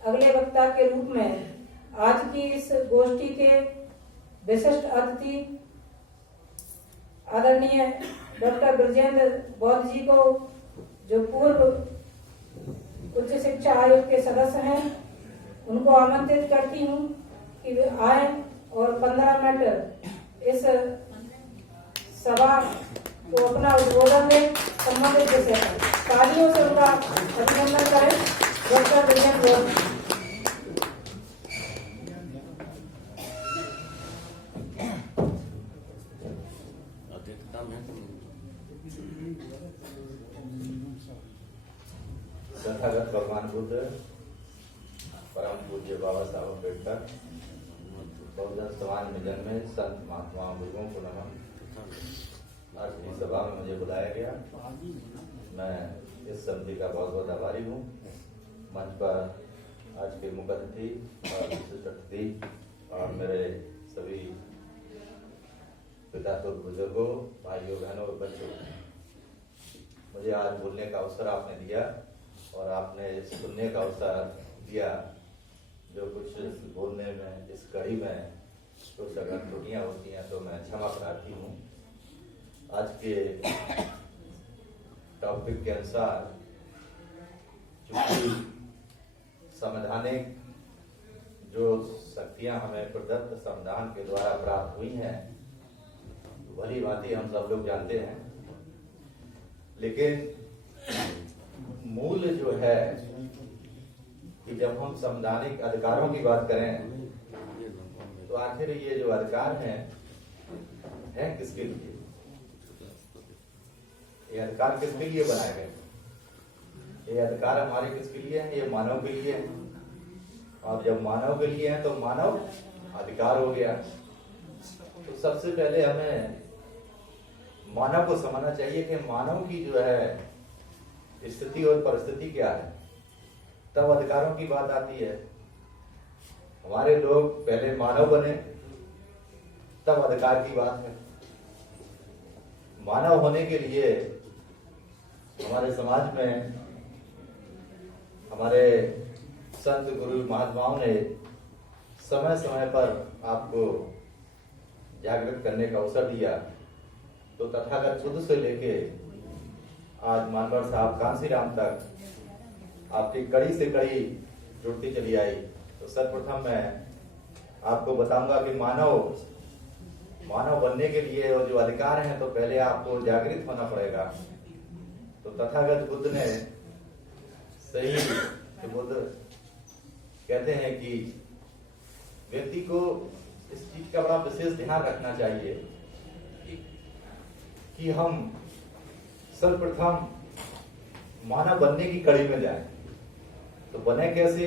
अगले वक्ता के रूप में आज की इस गोष्ठी के विशिष्ट अतिथि आदरणीय डॉक्टर ब्रजेंद्र बौद्ध जी को, जो पूर्व उच्च शिक्षा आयोग के सदस्य हैं, उनको आमंत्रित करती हूँ कि वे आए और 15 मिनट इस सभा को अपना उद्बोधन दें संबंधित विषय पर। तालियों से उनका अभिनंदन करें। डॉक्टर ब्रजेंद्र बौद्ध। तथागत भगवान बुद्ध, परम पूज्य बाबा साहब अम्बेडकर, बहुजन समाज में जन्मे संत महात्मा बुजुर्गों को नमन। आज की सभा में मुझे बुलाया गया, मैं इस समिति का बहुत बहुत आभारी हूँ। मंच पर आज के मुख्य अतिथि और विशिष्ट अतिथि और मेरे सभी पिता तो बुजुर्गों, भाइयों, बहनों और बच्चों, मुझे आज बोलने का अवसर आपने दिया और आपने सुनने का अवसर दिया। जो कुछ बोलने में इस कड़ी में कुछ अगर त्रुटियां होती हैं तो मैं क्षमा प्रार्थी हूँ। आज के टॉपिक के अनुसार चूंकि संवैधानिक जो शक्तियां हमें प्रदत्त संविधान के द्वारा प्राप्त हुई हैं, भली भांति हम सब लोग जानते हैं, लेकिन मूल जो है कि जब हम संवैधानिक अधिकारों की बात करें तो आखिर ये जो अधिकार हैं किसके लिए? ये अधिकार किसके लिए बनाए गए? ये अधिकार हमारे किसके लिए हैं? ये मानव के लिए हैं। और जब मानव के लिए हैं तो मानव अधिकार हो गया। तो सबसे पहले हमें मानव को समझना चाहिए कि मानव की जो है स्थिति और परिस्थिति क्या है, तब अधिकारों की बात आती है। हमारे लोग पहले मानव बने, तब अधिकार की बात है। मानव होने के लिए हमारे समाज में हमारे संत गुरु महात्माओं ने समय समय पर आपको जागृत करने का अवसर दिया। तो तथागत बुद्ध से लेके आज मानवर साहब कांसीराम तक आपकी कड़ी से कड़ी जुड़ती चली आई। तो सर्वप्रथम मैं आपको बताऊंगा कि मानव बनने के लिए और जो अधिकार हैं तो पहले आपको जागृत होना पड़ेगा। तो तथागत बुद्ध ने सही, तो बुद्ध कहते हैं कि व्यक्ति को इस चीज का बड़ा विशेष ध्यान रखना चाहिए कि हम सर्वप्रथम मानव बनने की कड़ी में जाए। तो बने कैसे?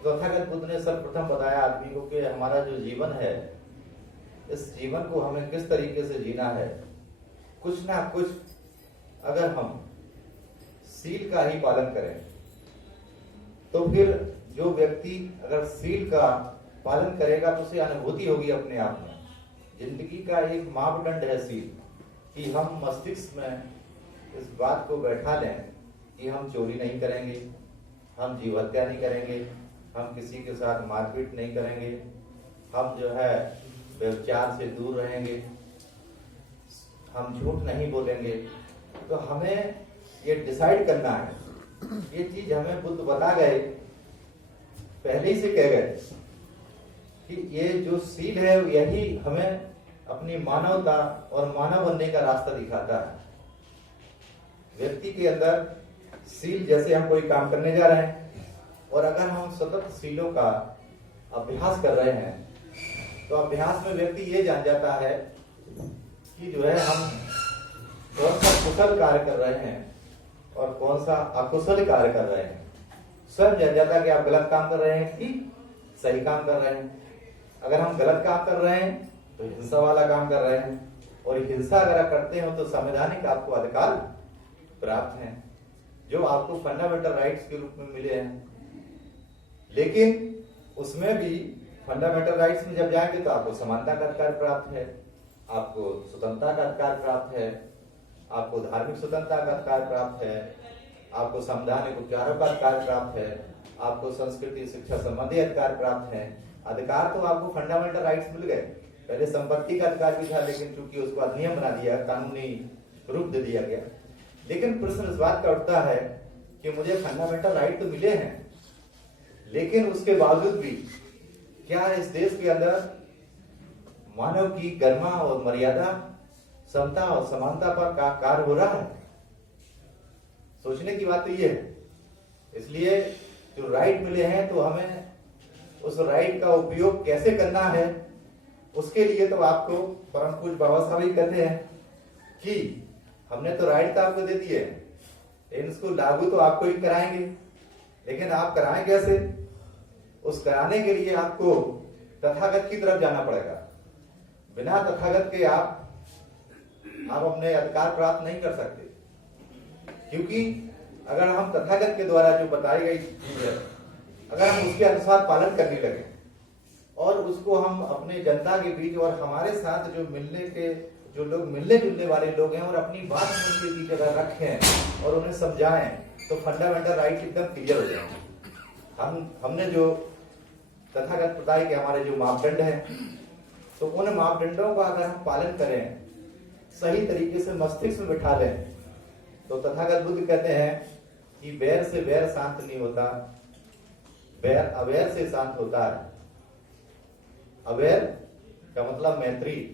तथागत बुद्ध ने सर्वप्रथम बताया आदमी को कि हमारा जो जीवन है, इस जीवन को हमें किस तरीके से जीना है। कुछ ना कुछ अगर हम सील का ही पालन करें तो फिर जो व्यक्ति अगर सील का पालन करेगा तो उसे अनुभूति होगी अपने आप में। जिंदगी का एक मापदंड है सील, कि हम मस्तिष्क में इस बात को बैठा लें कि हम चोरी नहीं करेंगे, हम जीव हत्या नहीं करेंगे, हम किसी के साथ मारपीट नहीं करेंगे, हम जो है व्यभिचार से दूर रहेंगे, हम झूठ नहीं बोलेंगे। तो हमें ये डिसाइड करना है। ये चीज हमें बुद्ध बता गए, पहले ही से कह गए कि ये जो सील है यही हमें अपनी मानवता और मानव बनने का रास्ता दिखाता है। व्यक्ति के अंदर सील, जैसे हम कोई काम करने जा रहे हैं और अगर हम सतत सीलों का अभ्यास कर रहे हैं तो अभ्यास में व्यक्ति ये जान जाता है कि जो है हम कौन सा कुशल कार्य कर रहे हैं और कौन सा अकुशल कार्य कर रहे हैं। स्वयं जान जाता है कि आप गलत काम कर रहे हैं कि सही काम कर रहे हैं। अगर हम गलत काम कर रहे हैं तो हिंसा वाला काम कर रहे हैं, और हिंसा अगर करते हो तो संवैधानिक आपको अधिकार प्राप्त हैं जो आपको फंडामेंटल राइट्स के रूप में मिले हैं। लेकिन उसमें भी फंडामेंटल राइट्स में जब जाएंगे तो आपको समानता का अधिकार प्राप्त है, आपको स्वतंत्रता का अधिकार प्राप्त है, आपको धार्मिक स्वतंत्रता का अधिकार प्राप्त है, आपको संवैधानिक उपचारों का अधिकार प्राप्त है, आपको संस्कृति शिक्षा संबंधी अधिकार प्राप्त हैं। अधिकार तो आपको फंडामेंटल राइट्स मिल गए। पहले संपत्ति का अधिकार भी था, लेकिन चूंकि उसको अधिनियम बना दिया, कानूनी रूप दे दिया गया। लेकिन प्रश्न इस बात का उठता है कि मुझे फंडामेंटल राइट तो मिले हैं, लेकिन उसके बावजूद भी क्या इस देश के अंदर मानव की गरिमा और मर्यादा, समता और समानता पर कार्य हो रहा है? सोचने की बात तो ये है। इसलिए जो राइट मिले हैं तो हमें उस राइट का उपयोग कैसे करना है, उसके लिए तो आपको परम पूज्य बाबा साहब ही कहते हैं कि हमने तो राइट तो आपको दे दिए, लेकिन इसको लागू तो आपको ही कराएंगे। लेकिन आप कराएं कैसे? उस कराने के लिए आपको तथागत की तरफ जाना पड़ेगा। बिना तथागत के आप अपने अधिकार प्राप्त नहीं कर सकते, क्योंकि अगर हम तथागत के द्वारा जो बताई गई चीज है, अगर हम उसके अनुसार पालन करने लगे और उसको हम अपने जनता के बीच और हमारे साथ जो लोग मिलने जुलने वाले लोग हैं और अपनी बात उनके बीच अगर रखें और उन्हें समझाएं, तो फंडामेंटल राइट एकदम क्लियर हो जाएंगे। हमने जो तथागत बताए कि हमारे जो मापदंड हैं, तो उन मापदंडों का अगर हम पालन करें, सही तरीके से मस्तिष्क में बिठा लें, तो तथागत बुद्ध कहते हैं कि बैर से बैर शांत नहीं होता, बैर अवैर से शांत होता है। अवैर का मतलब मैत्री।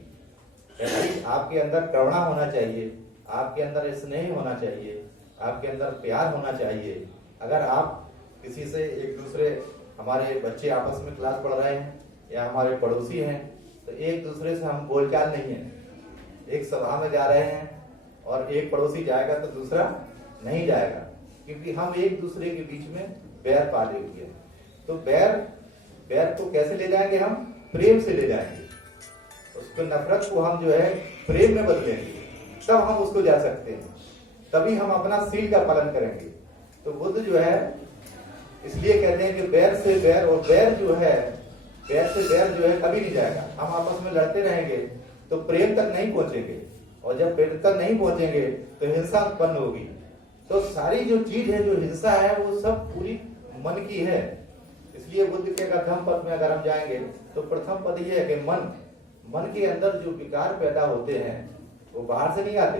आपके अंदर करुणा होना चाहिए, आपके अंदर स्नेह होना चाहिए, आपके अंदर प्यार होना चाहिए। अगर आप किसी से एक दूसरे, हमारे बच्चे आपस में क्लास पढ़ रहे हैं या हमारे पड़ोसी हैं, तो एक दूसरे से हम बोलचाल नहीं है। एक सभा में जा रहे हैं और एक पड़ोसी जाएगा तो दूसरा नहीं जाएगा, क्योंकि हम एक दूसरे के बीच में बैर पाले हुए हैं। तो बैर को कैसे ले जाएंगे? हम प्रेम से ले जाएंगे। उसको, नफरत को हम जो है प्रेम में बदलेंगे, तब हम उसको जा सकते हैं, तभी हम अपना सील का पालन करेंगे। तो बुद्ध जो है इसलिए कहते हैं कि बैर से बैर, और बैर जो है कभी नहीं जाएगा। हम आपस में लड़ते रहेंगे तो प्रेम तक नहीं पहुंचेंगे, और जब प्रेम तक नहीं पहुंचेंगे तो हिंसा उत्पन्न होगी। तो सारी जो चीज है, जो हिंसा है, वो सब पूरी मन की है। इसलिए बुद्ध के प्रथम पद में अगर हम जाएंगे तो प्रथम पद ये है कि मन के अंदर जो विकार पैदा होते हैं वो बाहर से नहीं आते,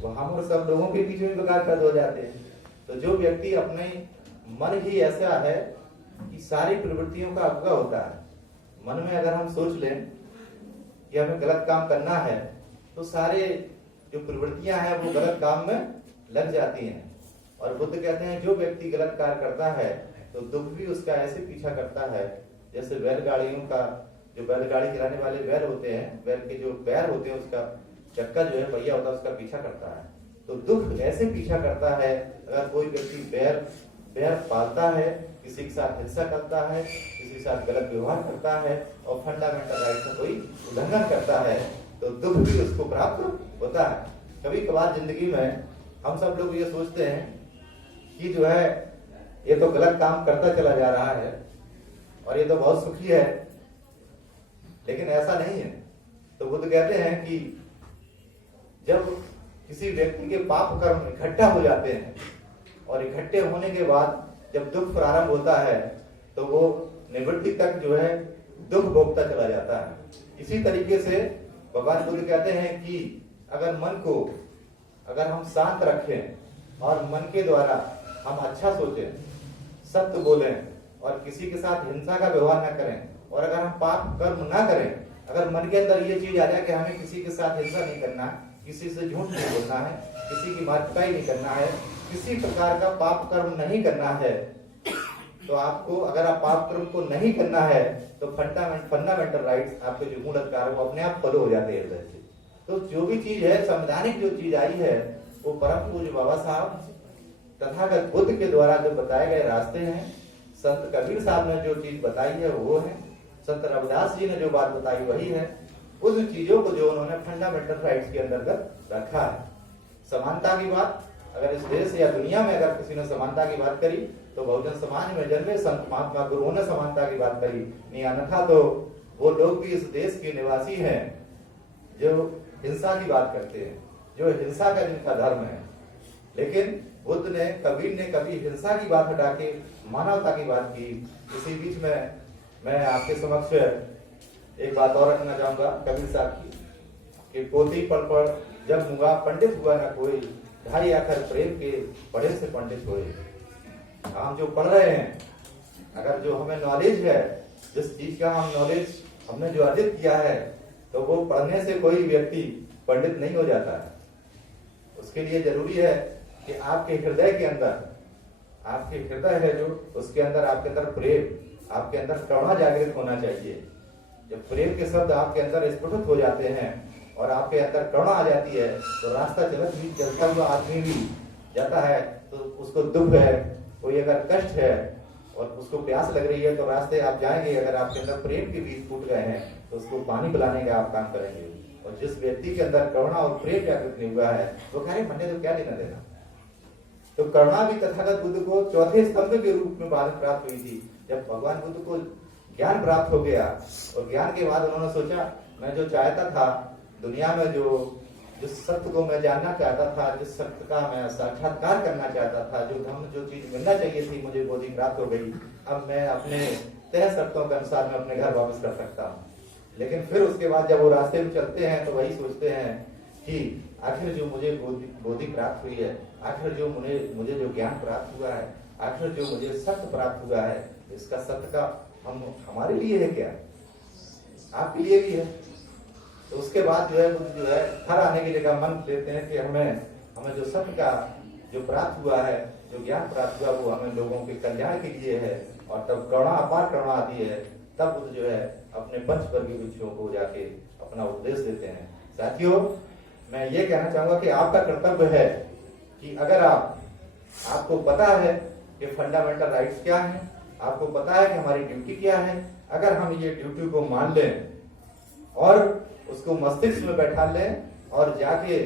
वो हम और सब लोगों के बीच में विकार पैदा हो जाते हैं। तो जो व्यक्ति अपने मन ही ऐसा है कि सारी प्रवृत्तियों का अगुवा होता है, मन में अगर हम सोच लें कि हमें गलत काम करना है, तो सारे जो प्रवृत्तियां हैं वो गलत काम में लग जाती हैं। और बुद्ध कहते हैं जो व्यक्ति गलत कार्य करता है तो दुख भी उसका ऐसे पीछा करता है, जैसे बैलगाड़ियों का, जो बैलगाड़ी चलाने वाले बैल होते हैं, बैल के जो पैर होते हैं, उसका चक्का जो है, पहिया होता है, उसका पीछा करता है। तो दुख ऐसे पीछा करता है अगर कोई व्यक्ति बैर पालता है, किसी के साथ हिंसा करता है, किसी के साथ गलत व्यवहार करता है और फंडामेंटल राइट का कोई उल्लंघन करता है, तो दुख भी उसको प्राप्त होता है। कभी कभार जिंदगी में हम सब लोग ये सोचते हैं कि जो है ये तो गलत काम करता चला जा रहा है और ये तो बहुत सुखी है, लेकिन ऐसा नहीं है। तो बुद्ध कहते हैं कि जब किसी व्यक्ति के पाप कर्म इकट्ठा हो जाते हैं और इकट्ठे होने के बाद जब दुख प्रारंभ होता है, तो वो निवृत्ति तक जो है दुख भोगता चला जाता है। इसी तरीके से भगवान बुद्ध कहते हैं कि अगर मन को अगर हम शांत रखें और मन के द्वारा हम अच्छा सोचें, सत्य बोलें और किसी के साथ हिंसा का व्यवहार न करें, और अगर हम पाप कर्म ना करें, अगर मन के अंदर ये चीज आ जाए कि हमें किसी के साथ हिंसा नहीं करना, किसी से झूठ नहीं बोलना है, किसी की मारपिटाई नहीं करना है, किसी प्रकार का पाप कर्म नहीं करना है, तो आपको, अगर आप पाप कर्म को नहीं करना है तो फंडामेंटल राइट्स, आपके जो मूल अधिकार वो अपने आप फॉलो हो जाते हैं हृदय से। तो जो भी चीज है, संवैधानिक जो चीज आई है, वो परम पूज्य बाबा साहब तथागत बुद्ध के द्वारा जो बताए गए रास्ते हैं, संत कबीर साहब ने जो चीज बताई है वो है, संत रविदास जी ने जो बात बताई वही है। उन चीजों को जो उन्होंने फंडामेंटल राइट्स के अंतर्गत रखा है। समानता की बात, अगर इस देश या दुनिया में अगर किसी ने समानता की बात करी तो बहुजन समाज में जन्मे संत महात्मा गुरुओं ने समानता की बात करी, नहीं अन्यथा तो वो लोग भी इस देश के निवासी हैं जो हिंसा की बात करते हैं, जो हिंसा का जिनका धर्म है। लेकिन बुद्ध ने, कबीर ने कभी हिंसा की बात हटा के मानवता की बात की। इसी बीच में मैं आपके समक्ष एक बात और रखना चाहूंगा कबीर साहब की, कि पोथी पढ़ पढ़ जब मुंगा पंडित हुआ ना कोई, ढाई आखर प्रेम के पढ़े से पंडित हुए। हम जो पढ़ रहे हैं, अगर जो हमें नॉलेज है, जिस चीज का हम नॉलेज हमने जो अर्जित किया है, तो वो पढ़ने से कोई व्यक्ति पंडित नहीं हो जाता है। उसके लिए जरूरी है कि आपके हृदय के अंदर, आपके हृदय है जो, उसके अंदर, आपके अंदर प्रेम, आपके अंदर करुणा जागृत होना चाहिए। जब प्रेम के शब्द आपके अंदर स्फुटित हो जाते हैं और आपके अंदर करुणा आ जाती है, तो रास्ता चलता हुआ आदमी भी जाता है तो उसको दुख है, कोई अगर कष्ट है और उसको प्यास लग रही है, तो रास्ते आप जाएंगे। अगर आपके अंदर प्रेम के बीज फूट गए हैं तो उसको पानी पिलाने का आप काम करेंगे। और जिस व्यक्ति के अंदर करुणा और प्रेम जागृत नहीं हुआ है, वो कहे मैंने तो क्या लेना देना। तो करुणा भी तथागत बुद्ध को चौथे स्तंभ के रूप में बाद प्राप्त हुई थी। जब भगवान बुद्ध को ज्ञान प्राप्त हो गया और ज्ञान के बाद उन्होंने सोचा, मैं जो चाहता था दुनिया में, जिस सत्य को मैं जानना चाहता था, जिस सत्य का मैं साक्षात्कार करना चाहता था, जो धर्म, जो चीज मिलना चाहिए थी, मुझे बोधि प्राप्त हो गई। अब मैं अपने तय शर्तों के अनुसार मैं अपने घर वापस कर सकता हूँ। लेकिन फिर उसके बाद जब वो रास्ते में चलते हैं तो वही सोचते हैं कि आखिर जो मुझे बोधि प्राप्त हुई है, आखिर जो मुझे जो ज्ञान प्राप्त हुआ है, आखिर जो मुझे सत्य प्राप्त हुआ है, इसका सत्य का हमारे लिए है क्या, आपके लिए भी है। तो उसके बाद जो है हर आने की जगह मन लेते हैं कि हमें जो सत्य का जो प्राप्त हुआ है, जो ज्ञान प्राप्त हुआ, वो हमें लोगों के कल्याण के लिए है। और तब करुणा, अपार करुणा आती है, तब बुद्ध जो है अपने पंचवर्गीय भिक्षुओं को जाके अपना उपदेश देते हैं। साथियों, मैं ये कहना चाहूंगा कि आपका कर्तव्य है कि अगर आपको पता है कि फंडामेंटल राइट्स क्या है, आपको पता है कि हमारी ड्यूटी क्या है, अगर हम ये ड्यूटी को मान लें और उसको मस्तिष्क में बैठा लें और जाके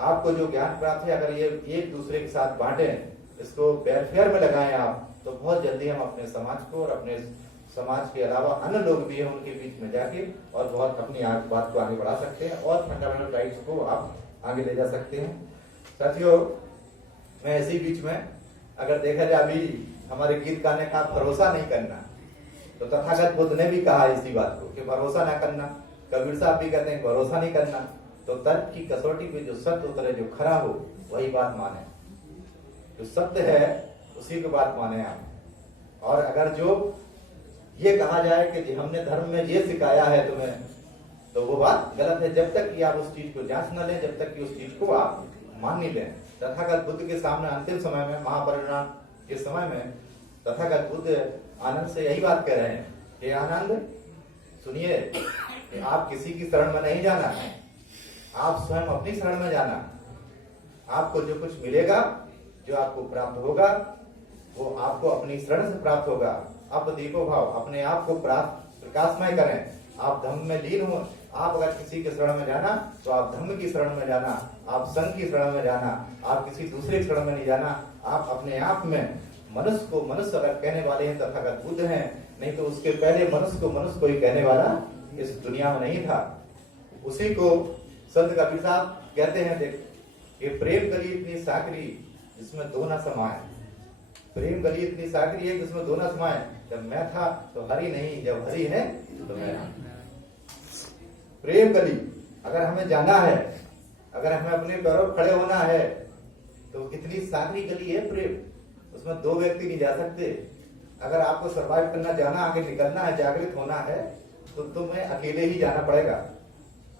आपको जो ज्ञान प्राप्त है, अगर ये एक दूसरे के साथ बांटें, इसको वेलफेयर में लगाएं आप, तो बहुत जल्दी हम अपने समाज को और अपने समाज के अलावा अन्य लोग भी हैं उनके बीच में जाके और बहुत अपनी बात को आगे बढ़ा सकते हैं और फंडामेंटल राइट्स को आप आगे ले जा सकते हैं। साथियों, मैं इसी बीच में अगर देखा जाए, अभी हमारे गीत गाने का भरोसा नहीं करना, तो तथागत बुद्ध ने भी कहा इसी बात को कि भरोसा ना करना। कबीर साहब भी कहते हैं भरोसा नहीं करना। तो तर्क की कसौटी पे जो सत्य उतरे, जो खरा हो, वही बात माने, जो सत्य है उसी की बात माने आप। और अगर जो ये कहा जाए कि हमने धर्म में ये सिखाया है तुम्हें, तो वो बात गलत है। जब तक कि आप उस चीज को जांच न लें, जब तक कि उस चीज को आप मान नहीं लें। तथागत बुद्ध के सामने अंतिम समय में, महापरिनिर्वाण के समय में, तथागत बुद्ध आनंद से यही बात कह रहे हैं कि आनंद सुनिए, कि आप किसी की शरण में नहीं जाना, आप स्वयं अपनी शरण में जाना। आपको जो कुछ मिलेगा, जो आपको प्राप्त होगा, वो आपको अपनी शरण से प्राप्त होगा। आप दीपो भाव, अपने आप को प्रकाशमय करें। आप धम्म में लीन हो। आप अगर किसी के शरण में जाना, तो आप धम्म की शरण में जाना, आप संघ की शरण में जाना, आप किसी दूसरे की शरण में नहीं जाना। आप अपने आप में मनुष्य को मनुष्य अगर कहने वाले हैं, तथागत बुद्ध हैं, नहीं तो उसके पहले मनुष्य को ही कहने वाला इस दुनिया में नहीं था। उसी को संत कबीर साहब कहते हैं, देख कि प्रेम गली इतनी साकरी जिसमें दो न समाए। प्रेम गली इतनी साकरी है जिसमें दो न समाए। जब मैं था तो हरि नहीं, जब हरि है तो मैं। प्रेम गली अगर हमें जाना है, अगर हमें अपने पैरों पर खड़े होना है, तो कितनी साकरी गली है प्रेम, उसमें दो व्यक्ति नहीं जा सकते। अगर आपको सरवाइव करना, जाना, आगे निकलना है, जागृत होना है, तो तुम्हें अकेले ही जाना पड़ेगा।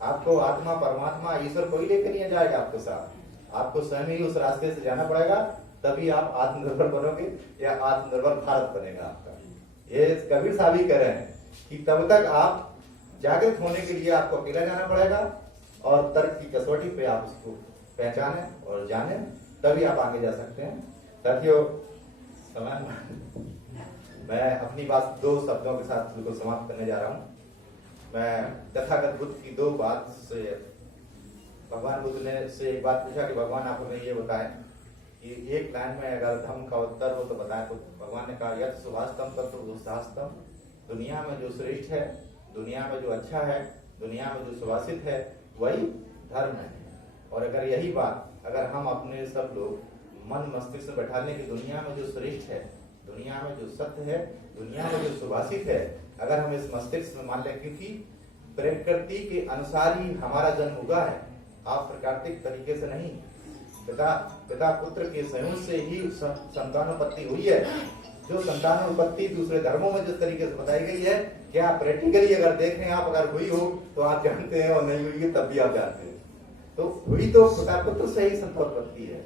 आपको आत्मा, परमात्मा, ईश्वर कोई लेकर नहीं जाएगा आपके साथ। आपको स्वयं ही उस रास्ते से जाना पड़ेगा, तभी आप आत्मनिर्भर बनोगे या आत्मनिर्भर भारत बनेगा आपका। ये कबीर साहब ही कह रहे हैं कि तब तक आप जागृत होने के लिए आपको अकेला जाना पड़ेगा और तर्क की कसौटी पे आप उसको पहचाने और जाने, तभी आप आगे जा सकते हैं। साथियों, मैं अपनी बात दो शब्दों के साथ बिल्कुल समाप्त करने जा रहा हूँ। मैं तथागत बुद्ध की दो बात से, भगवान बुद्ध ने से एक बात पूछा कि भगवान आप हमें ये बताएं कि एक लाइन में अगर धर्म का उत्तर हो तो बताएं। तो भगवान ने कहा, यत् सुभाषितम तत् दुस्साहसितम। दुनिया में जो श्रेष्ठ है, दुनिया में जो अच्छा है, दुनिया में जो सुभाषित है, वही धर्म है। और अगर यही बात अगर हम अपने सब लोग मन मस्तिष्क में बैठाने की दुनिया में जो श्रेष्ठ है, दुनिया में जो सत्य है, दुनिया में जो सुभाषित है, अगर हम इस मस्तिष्क में मान लें, क्योंकि प्रकृति के अनुसार ही हमारा जन्म हुआ है, आप प्राकृतिक तरीके से नहीं। पिता पुत्र के संयोग से ही संतानोत्पत्ति हुई है। जो संतानोत्पत्ति दूसरे धर्मों में जिस तरीके से बताई गई है, क्या प्रैक्टिकली अगर देखें आप, अगर हुई हो तो आप जानते हैं, और नहीं हुई है तब भी आप जानते हैं। तो हुई तो पिता पुत्र से ही संतानोत्पत्ति है।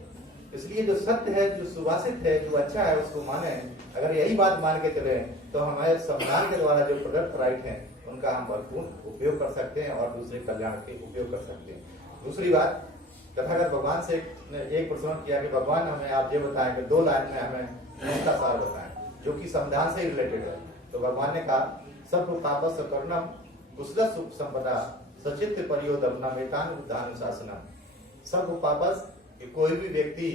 इसलिए जो सत्य है, जो सुभाषित है, जो अच्छा है, उसको माने। अगर यही बात मान के चले तो हमारे संविधान के द्वारा जो प्रोडक्ट राइट है उनका हम भरपूर उपयोग कर सकते हैं और दूसरे कल्याण के उपयोग कर सकते हैं। दूसरी बात, तथागत भगवान से एक प्रश्न किया कि भगवान हमें आप ये बताएं कि 2 लाइन में हमें उनका सार बताएं जो कि संविधान से रिलेटेड है। तो भगवान ने कहा, सब पापस कर्णम कुशल सुख संपदा सचित परियोदपनम एतान बुद्धान शासनम। सब पापस, कोई भी व्यक्ति,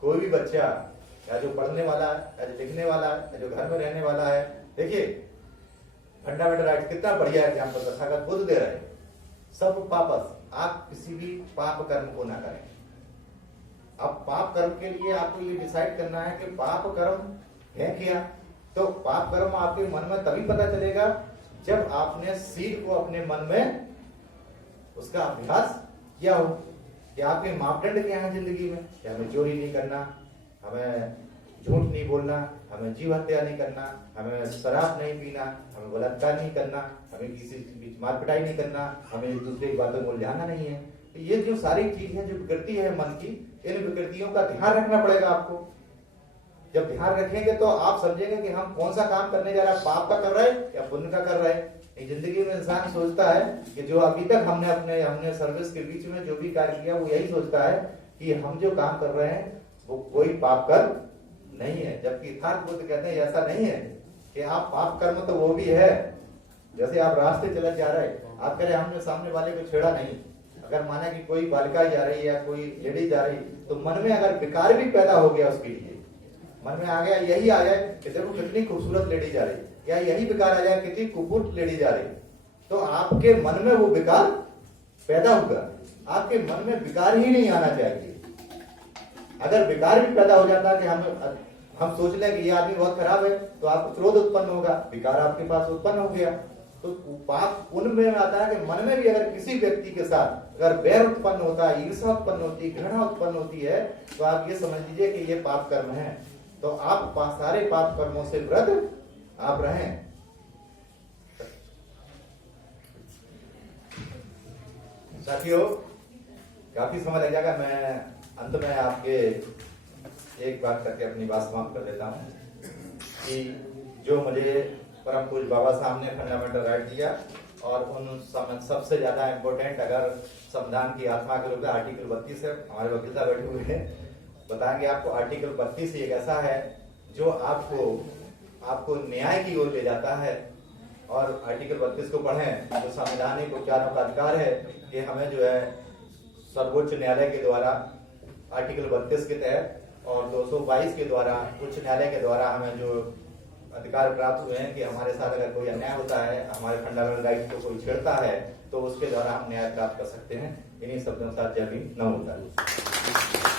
कोई भी बच्चा, या जो पढ़ने वाला है, या जो लिखने वाला है, या जो घर में रहने वाला है, देखिए फंडामेंटल राइट कितना बढ़िया एग्जाम्पल तथागत बुद्ध दे रहे हैं। सब पापस, आप किसी भी पाप कर्म को ना करें। अब पाप कर्म के लिए आपको ये डिसाइड करना है कि पाप कर्म है क्या। तो पाप कर्म आपके मन में तभी पता चलेगा जब आपने सीड को अपने मन में उसका अभ्यास किया हो कि आपके मापदंड क्या है जिंदगी में, कि हमें चोरी नहीं करना, हमें झूठ नहीं बोलना, हमें जीव हत्या नहीं करना, हमें शराब नहीं पीना, हमें बलात्कार नहीं करना, हमें किसी के बीच मार पिटाई नहीं करना, हमें एक दूसरे की बातों को उलझाना नहीं है। तो ये जो सारी चीज है, जो विकृति है मन की, इन विकृतियों का ध्यान रखना पड़ेगा आपको। जब ध्यान रखेंगे तो आप समझेंगे कि हम कौन सा काम करने जा रहे हैं, पाप का कर रहे हैं या पुण्य का कर रहे हैं। जिंदगी में इंसान सोचता है कि जो अभी तक हमने सर्विस के बीच में जो भी कार्य किया, वो यही सोचता है कि हम जो काम कर रहे हैं वो कोई पाप कर्म नहीं है। जबकि यथार्थ बुद्ध कहते हैं ऐसा नहीं है कि आप पाप कर्म तो वो भी है। जैसे आप रास्ते चले जा रहे हैं, आप कह रहे हमने सामने वाले को छेड़ा नहीं, अगर माना कि कोई बालिका जा रही है या कोई लेडी जा रही, तो मन में अगर विकार भी पैदा हो गया उसके लिए, मन में आ गया, यही आ जाए कि देखो कितनी खूबसूरत लेडी जा रही, या यही विकार आ जाए कितनी कुपूत लेडी जा रही, तो आपके मन में वो विकार पैदा होगा। आपके मन में विकार ही नहीं आना चाहिए। अगर विकार भी पैदा हो जाता कि हम सोच लें कि ये आदमी बहुत खराब है, तो आपको क्रोध उत्पन्न होगा, विकार आपके पास उत्पन्न हो गया। तो पाप उनमें आता है कि मन में भी अगर किसी व्यक्ति के साथ अगर बैर उत्पन्न होता है, ईर्ष्या उत्पन्न होती है, घृणा उत्पन्न होती है, तो आप ये समझ लीजिए कि ये पाप कर्म है। तो आप सारे पाप कर्मों से व्रत आप रहें। साथियों, काफी समय लग जाएगा, मैं अंत में आपके एक बात करके अपनी बात समाप्त कर देता हूं कि जो मुझे परम पूज्य बाबा साहब ने फंडामेंटल राइट दिया, और उन सबसे ज्यादा इम्पोर्टेंट अगर संविधान की आत्मा के रूप में आर्टिकल 32 है, हमारे वकील साहब बैठे हुए हैं, बताएंगे आपको। आर्टिकल 32 एक ऐसा है जो आपको न्याय की ओर ले जाता है। और आर्टिकल 32 को पढ़ें तो संवैधानिक उपचारों का अधिकार है कि हमें जो है सर्वोच्च न्यायालय के द्वारा आर्टिकल 32 के तहत और 222 के द्वारा उच्च न्यायालय के द्वारा हमें जो अधिकार प्राप्त हुए हैं कि हमारे साथ अगर कोई अन्याय होता है, हमारे फंडामेंटल राइट को कोई छेड़ता है, तो उसके द्वारा हम न्याय प्राप्त कर सकते हैं। इन्हीं शब्दों के साथ जय भीम, नमो बुद्धाय।